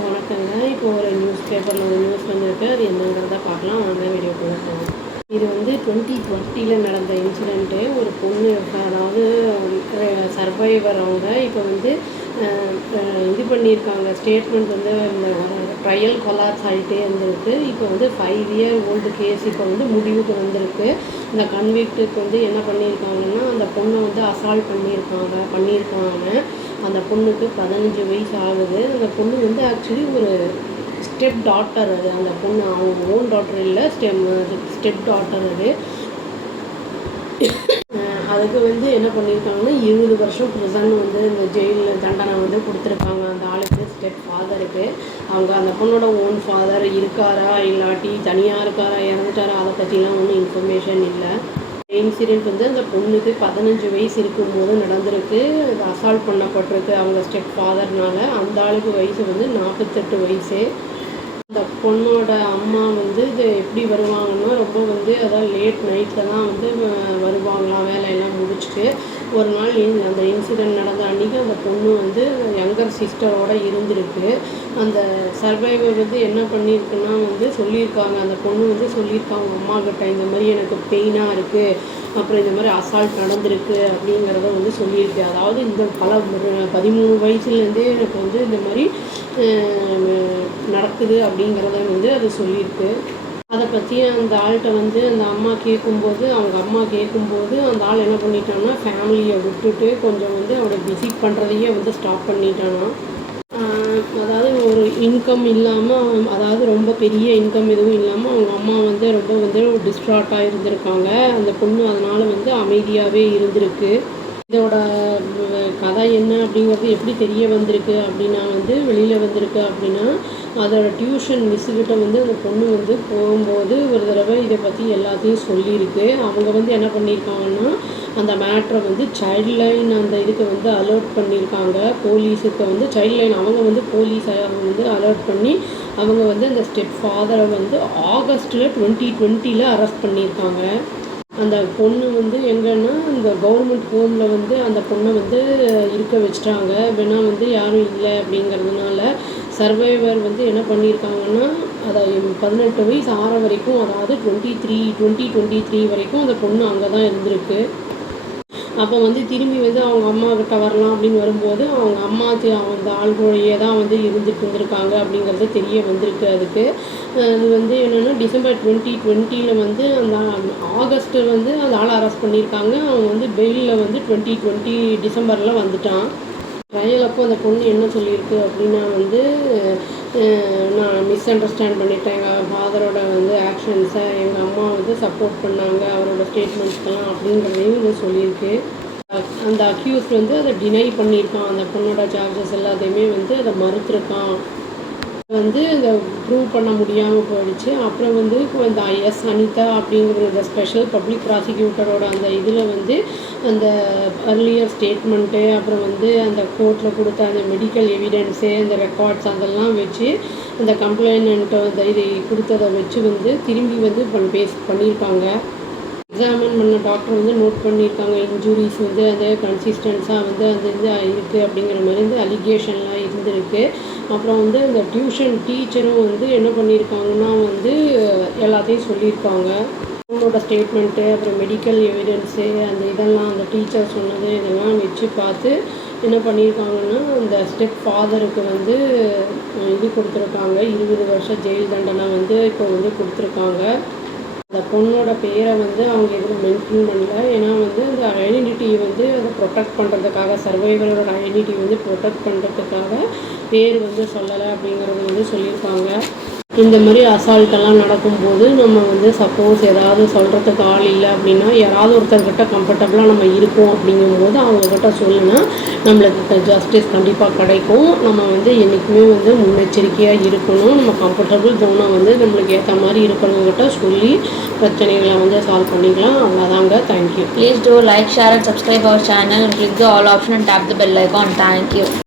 எல்லாருக்கும் வணக்கங்க. இப்போ ஒரு நியூஸ் பேப்பரில் ஒரு நியூஸ் வந்திருக்கு. அது என்னங்கிறத பார்க்கலாம். வாங்க வீடியோக்குள்ளே போகலாம். இது வந்து 2020 நடந்த இன்சிடெண்ட்டு. ஒரு பொண்ணு, அதாவது சர்வைவர் அவங்க இப்போ வந்து இது பண்ணியிருக்காங்க. ஸ்டேட்மெண்ட் வந்து இந்த ட்ரையல் கொலாப்ஸ் ஆகிட்டே இருந்திருக்கு. இப்போ வந்து 5 year ஓல்டு கேஸ் இப்போ வந்து முடிவுக்கு வந்திருக்கு. இந்த கன்விக்ட்டுக்கு வந்து என்ன பண்ணியிருக்காங்கன்னா, அந்த பொண்ணை வந்து அசால்ட் பண்ணியிருக்காங்க. அந்த பொண்ணுக்கு 15 வயசு ஆகுது. அந்த பொண்ணு வந்து ஆக்சுவலி ஒரு ஸ்டெப் டாட்டர். அது அந்த பொண்ணு அவங்க ஓன் டாட்டர் இல்லை, ஸ்டெப் டாட்டர் அது. அதுக்கு வந்து என்ன பண்ணியிருக்காங்கன்னா 20 வருஷம் ப்ரிசன் வந்து இந்த ஜெயிலில் தண்டனை வந்து கொடுத்துருக்காங்க அந்த ஆளுக்கு, ஸ்டெப் ஃபாதருக்கு. அவங்க அந்த பொண்ணோட ஓன் ஃபாதர் இருக்காரா இல்லாட்டி தனியாக இருக்காரா இறந்துட்டாரா அதை பற்றிலாம் ஒன்றும் இன்ஃபர்மேஷன் இல்லை. இன்சிடெண்ட் வந்து அந்த பொண்ணுக்கு 15 வயசு இருக்கும்போது நடந்திருக்கு. அது அசால்ட் பண்ணப்பட்டிருக்கு அவங்க ஸ்டெப் ஃபாதர்னால. அந்த ஆளுக்கு வயசு வந்து 48 வயசு. அந்த பொண்ணோட அம்மா வந்து இது எப்படி வருவாங்கன்னா, ரொம்ப வந்து அதாவது லேட் நைட்டில் தான் வந்து வருவாங்களாம் வேலையெல்லாம் முடிச்சுட்டு. ஒரு நாள் அந்த இன்சிடெண்ட் நடந்த அன்றைக்கி அந்த பொண்ணு வந்து யங்கர் சிஸ்டரோடு இருந்திருக்கு. அந்த சர்வைவர் வந்து என்ன பண்ணியிருக்குன்னா வந்து சொல்லியிருக்காங்க, அந்த பொண்ணு வந்து சொல்லியிருக்காங்க அம்மா கிட்ட, இந்த மாதிரி எனக்கு பெயினாக இருக்குது, அப்புறம் இந்த மாதிரி அசால்ட் நடந்திருக்கு அப்படிங்கிறத வந்து சொல்லியிருக்கு. அதாவது இந்த 13 வயசுலேருந்தே எனக்கு வந்து இந்த மாதிரி நடக்குது அப்படிங்கிறத வந்து அது சொல்லியிருக்கு. அதை பற்றி அந்த ஆள்கிட்ட வந்து அந்த அம்மா கேட்கும்போது, அவங்க அம்மா கேட்கும்போது அந்த ஆள் என்ன பண்ணிட்டான்னா, ஃபேமிலியை விட்டுட்டு கொஞ்சம் வந்து அவனை விசிட் பண்ணுறதையே வந்து ஸ்டாப் பண்ணிட்டானா. அதாவது ஒரு இன்கம் இல்லாமல், அதாவது ரொம்ப பெரிய இன்கம் எதுவும் இல்லாமல் அவங்க அம்மா வந்து ரொம்ப வந்து டிஸ்ட்ராக்டாக இருந்திருக்காங்க. அந்த பொண்ணு அதனால் வந்து அமைதியாகவே இருந்திருக்கு. இதோட கதை என்ன அப்படிங்கிறது எப்படி தெரிய வந்திருக்கு அப்படின்னா வந்து வெளியில் வந்திருக்கு அப்படின்னா, அதோட டியூஷன் மிஸ்ஸுக்கிட்ட வந்து அந்த பொண்ணு வந்து போகும்போது ஒரு தடவை இதை பற்றி எல்லாத்தையும் சொல்லியிருக்கு. அவங்க வந்து என்ன பண்ணியிருக்காங்கன்னா, அந்த மேட்ரை வந்து சைல்ட் லைன் அந்த இதுக்கு வந்து அலர்ட் பண்ணியிருக்காங்க. போலீஸுக்கு வந்து சைல்ட் லைன் அவங்க வந்து போலீஸை வந்து அலர்ட் பண்ணி அவங்க வந்து அந்த ஸ்டெப் ஃபாதரை வந்து ஆகஸ்ட்டில் 2020 அரெஸ்ட் பண்ணியிருக்காங்க. அந்த பொண்ணு வந்து எங்கன்னா இந்த கவர்மெண்ட் ஹோமில் வந்து அந்த பொண்ணை வந்து இருக்க வச்சுட்டாங்க. வேணால் வந்து யாரும் இல்லை அப்படிங்கிறதுனால சர்வைவர் வந்து என்ன பண்ணியிருக்காங்கன்னா, அதை 18 வயசு ஆற வரைக்கும், அதாவது 2023 வரைக்கும் அந்த பொண்ணு அங்கே தான் இருந்திருக்கு. அப்போ வந்து திரும்பி வந்து அவங்க அம்மா கிட்ட வரலாம் அப்படின்னு வரும்போது அவங்க அம்மா அந்த ஆள்கூடையே தான் வந்து இருந்துட்டு இருந்திருக்காங்க அப்படிங்கிறது தெரிய வந்திருக்கு. அதுக்கு அது வந்து என்னென்னா டிசம்பர் 2020 வந்து அந்த ஆகஸ்ட்டு வந்து அந்த ஆளை அரெஸ்ட் பண்ணியிருக்காங்க. அவங்க வந்து பெயிலில் வந்து 2020 டிசம்பரில் வந்துட்டான். ட்ரையல் அப்போ அந்த பொண்ணு என்ன சொல்லியிருக்கு அப்படின்னா வந்து, நான் மிஸ் அண்டர்ஸ்டாண்ட் பண்ணிட்டேன் எங்கள் ஃபாதரோட வந்து ஆக்ஷன்ஸை, எங்கள் அம்மா வந்து சப்போர்ட் பண்ணாங்க அவரோட ஸ்டேட்மெண்ட்ஸ்க்கெல்லாம் அப்படிங்கிறதையும் இது சொல்லியிருக்கு. அந்த அக்யூஸ் வந்து அதை டினை பண்ணியிருக்கான். அந்த பொண்ணோட சார்ஜஸ் எல்லாத்தையுமே வந்து அதை மறுத்துருக்கான். வந்து இதை ப்ரூவ் பண்ண முடியாமல் போயிடுச்சு. அப்புறம் வந்து இந்த அனிதா அப்படிங்கிற இந்த ஸ்பெஷல் பப்ளிக் ப்ராசிக்யூட்டரோட அந்த இதில் வந்து அந்த அர்லியர் ஸ்டேட்மெண்ட்டு, அப்புறம் வந்து அந்த கோர்ட்டில் கொடுத்த அந்த மெடிக்கல் எவிடென்ஸு, அந்த ரெக்கார்ட்ஸ் அதெல்லாம் வச்சு அந்த கம்ப்ளைண்ட்டை அந்த இது கொடுத்ததை வச்சு வந்து திரும்பி வந்து பண்ணியிருக்காங்க. எக்ஸாமின் பண்ண டாக்டர் வந்து நோட் பண்ணியிருக்காங்க இன்ஜுரிஸ் வந்து அந்த கன்சிஸ்டன்ஸாக வந்து அந்த இது இருக்குது அப்படிங்கிற மாதிரி வந்து அலிகேஷன்லாம் இருந்திருக்கு. அப்புறம் வந்து இந்த டியூஷன் டீச்சரும் வந்து என்ன பண்ணியிருக்காங்கன்னா வந்து எல்லாத்தையும் சொல்லியிருக்காங்க. அவங்களோட ஸ்டேட்மெண்ட்டு, அப்புறம் மெடிக்கல் எவிடென்ஸு, அந்த இதெல்லாம் அந்த டீச்சர் சொன்னது இதெல்லாம் வச்சு பார்த்து என்ன பண்ணியிருக்காங்கன்னா, அந்த ஸ்டெப் ஃபாதருக்கு வந்து இது கொடுத்துருக்காங்க. 20 வருஷம் ஜெயில் தண்டனை வந்து இப்போ வந்து கொடுத்துருக்காங்க. அந்த பொண்ணோட பேரை வந்து அவங்க எதுவும் மென்ஷன் பண்ணல. ஏன்னா வந்து அந்த ஐடென்டிட்டியை வந்து அதை ப்ரொடெக்ட் பண்ணுறதுக்காக, சர்வைவரோட ஐடென்டிட்டி வந்து ப்ரொடெக்ட் பண்ணுறதுக்காக பேர் வந்து சொல்லலை அப்படிங்கிறது வந்து சொல்லியிருக்காங்க. இந்த மாதிரி அசால்ட்டெல்லாம் நடக்கும்போது நம்ம வந்து சப்போஸ் ஏதாவது சொல்கிறதுக்கு ஆள் இல்லை அப்படின்னா, யாராவது ஒருத்தர்கிட்ட கம்ஃபர்டபுளாக நம்ம இருக்கோம் அப்படிங்கும்போது அவங்கக்கிட்ட சொல்லுனா நம்மளுக்கு ஜஸ்டிஸ் கண்டிப்பாக கிடைக்கும். நம்ம வந்து என்றைக்குமே வந்து முன்னெச்சரிக்கையாக இருக்கணும். நம்ம கம்ஃபர்டபுள் ஜோனை வந்து நம்மளுக்கு ஏற்ற மாதிரி இருக்கிறவங்ககிட்ட சொல்லி பிரச்சனைகளை வந்து சால்வ் பண்ணிக்கலாம். அவ்வளோதாங்க. Thank you. Please do like, share and subscribe our channel and click the all option and tap the bell icon. Thank you.